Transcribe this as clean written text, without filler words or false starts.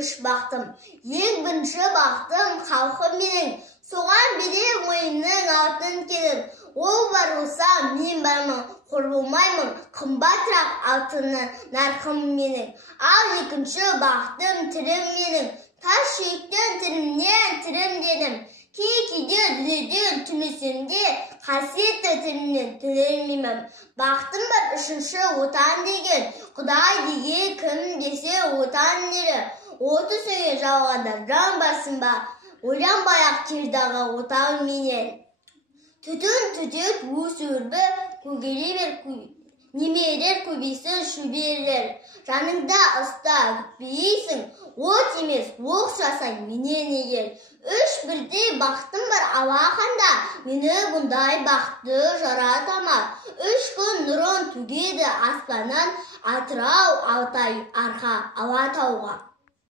үш бақтым. Ең бірінші бақтым халқым менің, соған берем ойымның алтын келін. Ол бар болса мен бармын, қор болмаймын, қымбатырақ алтынның нарқым менің. Ал екінші бақтым тірім менің, тас сүйектен тірімнен тірімдедім. Кейде дүниеден түнесемде, қасиетті тілімнен түнермеймін. Бақтым бар үшінші отан деген, Құдай деген кім десе отан дері. Оты сөнген жалғанда жан басын ба, ойланбай-ақ тердағы отан менен. Түтін түтек өс өрбі, көгере бер немерер көбейсін шөберелер. Жаныңда ұста күтпейсің, от емес оқ жасаң менен егер. Үш бірдей бақтым бар алақанда, мені бұндай бақты жаратама. Үш күн нұрын төгеді аспаннан, Атырау, Алтай, Арқа, Алатауға.